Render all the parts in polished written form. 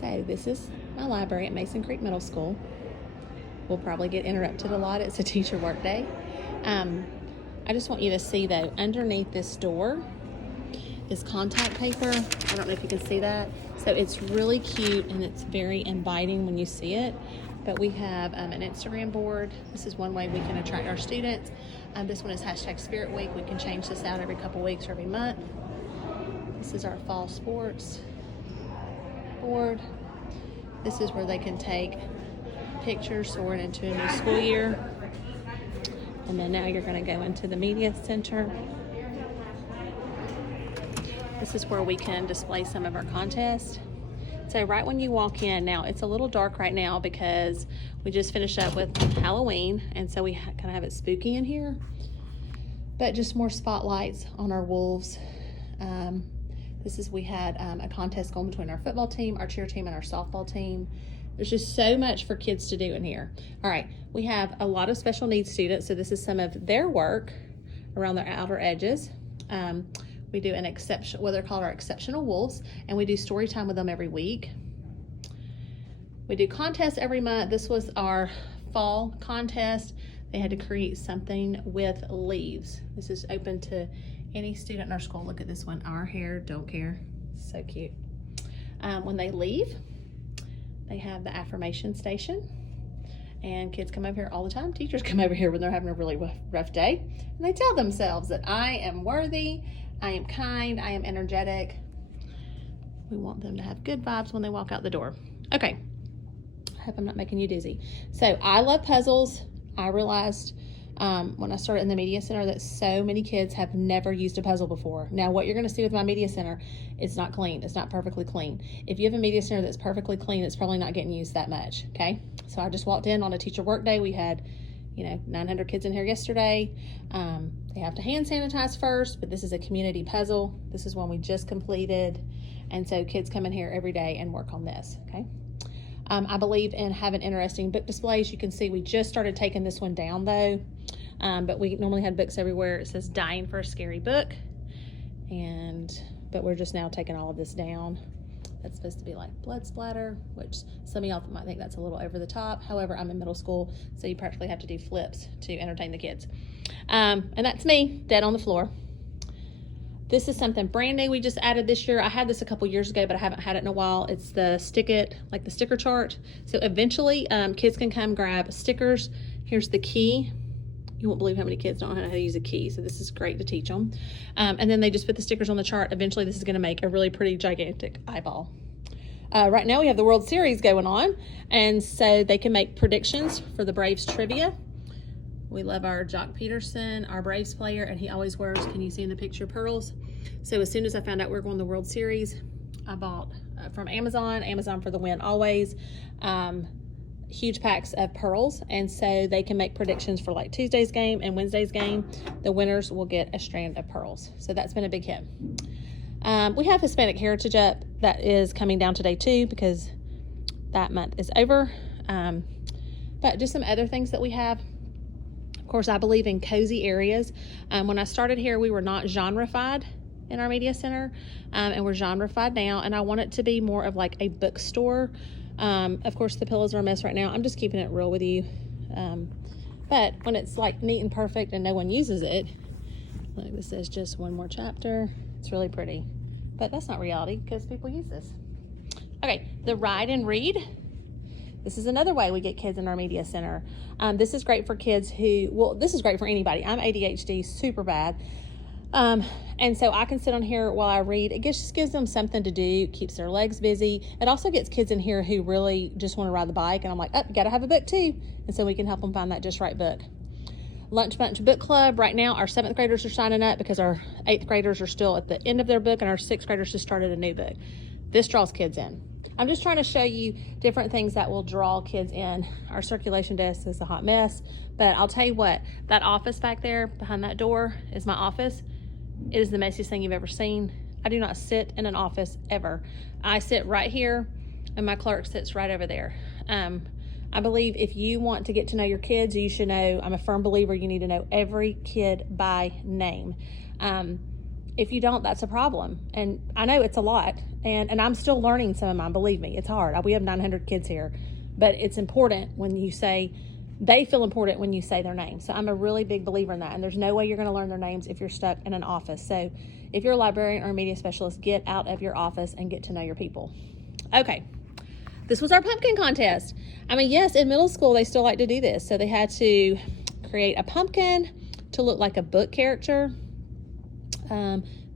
So this is my library at Mason Creek Middle School. We'll probably get interrupted a lot. It's a teacher work day. I just want you to see though, underneath this door is contact paper. I don't know if you can see that. So it's really cute and it's very inviting when you see it. But we have an Instagram board. This is one way we can attract our students. This one is #Spirit Week. We can change this out every couple weeks or every month. This is our fall sports board. This is where they can take pictures soaring into a new school year. And then now you're going to go into the media center. This is where we can display some of our contests. So right when you walk in, now it's a little dark right now because we just finished up with Halloween, and so we kind of have it spooky in here, but just more spotlights on our wolves. We had a contest going between our football team, our cheer team, and our softball team. There's just so much for kids to do in here. All right, we have a lot of special needs students, so this is some of their work around their outer edges. We do an exception, what they're called our exceptional wolves, and we do story time with them every week. We do contests every month. This was our fall contest. They had to create something with leaves. This is open to any student in our school. Look at this one, Our Hair Don't Care. So cute. When they leave, they have the affirmation station, and kids come over here all the time. Teachers come over here when they're having a really rough day, and they tell themselves that I am worthy, I am kind, I am energetic. We want them to have good vibes when they walk out the door. Okay, I hope I'm not making you dizzy. So I love puzzles. I realized when I started in the media center that so many kids have never used a puzzle before. Now what you're gonna see with my media center, it's not clean, it's not perfectly clean. If you have a media center that's perfectly clean, it's probably not getting used that much, okay? So I just walked in on a teacher work day. We had 900 kids in here yesterday. They have to hand sanitize first, but this is a community puzzle. This is one we just completed. And so kids come in here every day and work on this, okay? I believe in having interesting book displays. You can see we just started taking this one down though, but we normally had books everywhere. It says dying for a scary book, but we're just now taking all of this down. That's supposed to be like blood splatter, which some of y'all might think that's a little over the top. However, I'm in middle school, so you practically have to do flips to entertain the kids. And that's me, dead on the floor. This is something brand new we just added this year. I had this a couple years ago, but I haven't had it in a while. It's the the sticker chart. So eventually, kids can come grab stickers. Here's the key. You won't believe how many kids don't know how to use a key, so this is great to teach them. And then they just put the stickers on the chart. Eventually, this is gonna make a really pretty gigantic eyeball. Right now, we have the World Series going on, and so they can make predictions for the Braves trivia. We love our Jock Peterson, our Braves player, and he always wears, can you see in the picture, pearls? So as soon as I found out we were going to the World Series, I bought from Amazon for the win always, huge packs of pearls, and so they can make predictions for like Tuesday's game and Wednesday's game. The winners will get a strand of pearls. So that's been a big hit. We have Hispanic Heritage up. That is coming down today too because that month is over. But just some other things that we have. Of course, I believe in cozy areas. When I started here, we were not genre-fied in our media center, and we're genre-fied now, and I want it to be more of like a bookstore. Of course, the pillows are a mess right now. I'm just keeping it real with you. But when it's like neat and perfect and no one uses it, like this is just one more chapter. It's really pretty, but that's not reality because people use this. Okay, the Ride and Read. This is another way we get kids in our media center. This is great for kids this is great for anybody. I'm ADHD super bad. And so I can sit on here while I read. It just gives them something to do, keeps their legs busy. It also gets kids in here who really just want to ride the bike. And I'm like, you gotta have a book too. And so we can help them find that just right book. Lunch Bunch Book Club. Right now, our 7th graders are signing up because our 8th graders are still at the end of their book and our 6th graders just started a new book. This draws kids in. I'm just trying to show you different things that will draw kids in. Our circulation desk is a hot mess, but I'll tell you what, that office back there behind that door is my office. It is the messiest thing you've ever seen. I do not sit in an office ever. I sit right here and my clerk sits right over there. I believe if you want to get to know your kids, you should know, I'm a firm believer, you need to know every kid by name. If you don't, that's a problem. And I know it's a lot, and I'm still learning some of mine. Believe me, it's hard. We have 900 kids here, but it's important when you say, they feel important when you say their name. So I'm a really big believer in that. And there's no way you're going to learn their names if you're stuck in an office. So if you're a librarian or a media specialist, get out of your office and get to know your people. Okay. This was our pumpkin contest. I mean, yes, in middle school, they still like to do this. So they had to create a pumpkin to look like a book character.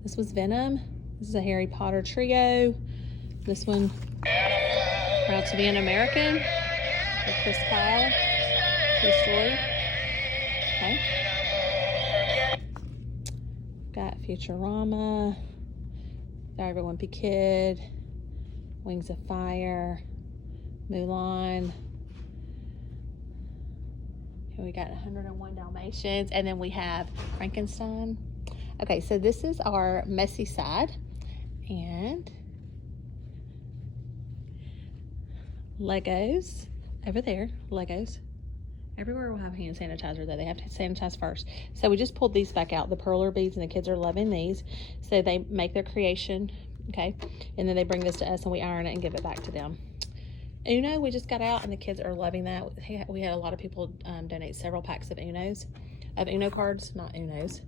This was Venom. This is a Harry Potter trio. This one, Proud to be an American, for Chris Kyle. True story. Okay. Got Futurama. Diary of a Wimpy Kid. Wings of Fire. Mulan. Here we got 101 Dalmatians. And then we have Frankenstein. Okay, so this is our messy side. And Legos over there. Legos. Everywhere will have hand sanitizer, though. They have to sanitize first. So we just pulled these back out, the perler beads, and the kids are loving these. So they make their creation, okay? And then they bring this to us, and we iron it and give it back to them. Uno, we just got out, and the kids are loving that. We had a lot of people donate several packs of Uno cards, not Unos.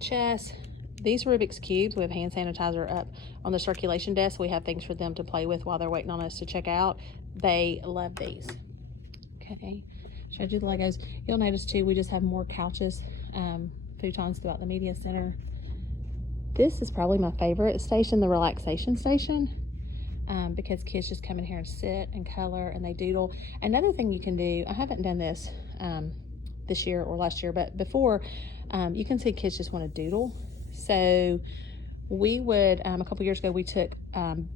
Chess. These Rubik's Cubes, we have hand sanitizer up on the circulation desk. We have things for them to play with while they're waiting on us to check out. They love these. Okay. Should I do the Legos? You'll notice too, we just have more couches, futons throughout the media center. This is probably my favorite station, the relaxation station, because kids just come in here and sit and color and they doodle. Another thing you can do, I haven't done this this year or last year, but before, you can see kids just want to doodle. So we would, a couple years ago, we took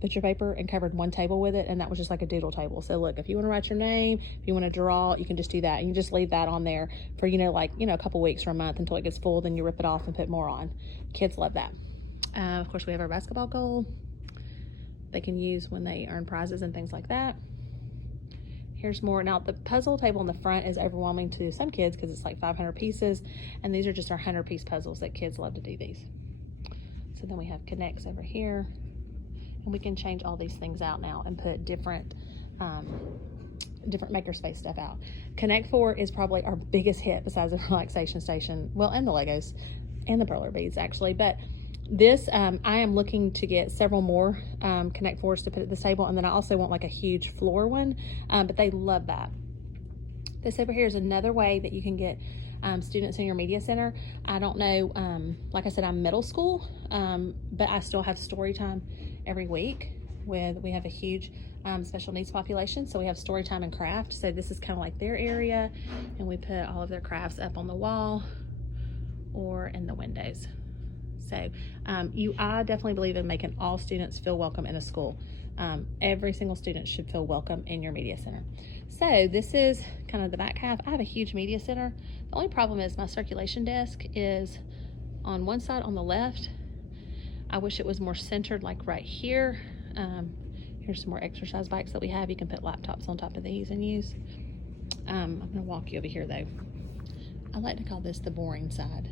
butcher paper and covered one table with it, and that was just like a doodle table. So look, if you want to write your name, if you want to draw, you can just do that. You can just leave that on there for, a couple weeks or a month until it gets full, then you rip it off and put more on. Kids love that. Of course, we have our basketball goal they can use when they earn prizes and things like that. Here's more. Now, the puzzle table in the front is overwhelming to some kids because it's like 500 pieces, and these are just our 100-piece puzzles that kids love to do these. So then we have connects over here, and we can change all these things out now and put different makerspace stuff out. Connect 4 is probably our biggest hit besides the relaxation station, well, and the Legos and the perler beads actually, but this, I am looking to get several more Connect 4s to put at this table, and then I also want like a huge floor one, but they love that. This over here is another way that you can get students in your media center. I don't know, like I said, I'm middle school, but I still have story time every week. We have a huge special needs population, so we have story time and craft. So this is kind of like their area, and we put all of their crafts up on the wall or in the windows. So I definitely believe in making all students feel welcome in a school. Every single student should feel welcome in your media center. So this is kind of the back half. I have a huge media center. The only problem is my circulation desk is on one side on the left. I wish it was more centered, like right here. Here's some more exercise bikes that we have. You can put laptops on top of these and use. I'm gonna walk you over here though. I like to call this the boring side.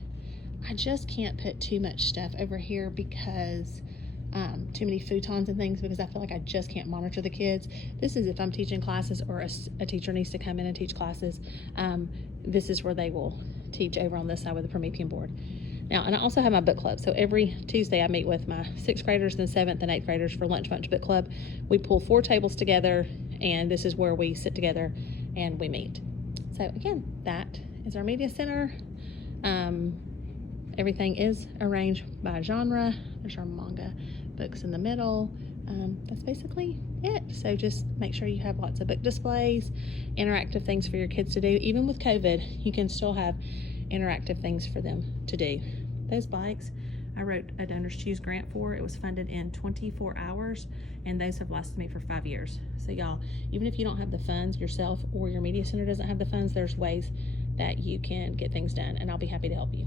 I just can't put too much stuff over here because too many futons and things, because I feel like I just can't monitor the kids. This is if I'm teaching classes or a teacher needs to come in and teach classes. This is where they will teach over on this side with the Promethean board. Now, and I also have my book club. So every Tuesday I meet with my 6th graders and 7th and 8th graders for Lunch Bunch Book Club. We pull 4 tables together, and this is where we sit together and we meet. So again, that is our media center. Everything is arranged by genre. There's our manga books in the middle. That's basically it. So just make sure you have lots of book displays, interactive things for your kids to do. Even with COVID, you can still have interactive things for them to do. Those bikes, I wrote a Donors Choose grant for. It was funded in 24 hours, and those have lasted me for 5 years. So y'all, even if you don't have the funds yourself or your media center doesn't have the funds, there's ways that you can get things done, and I'll be happy to help you.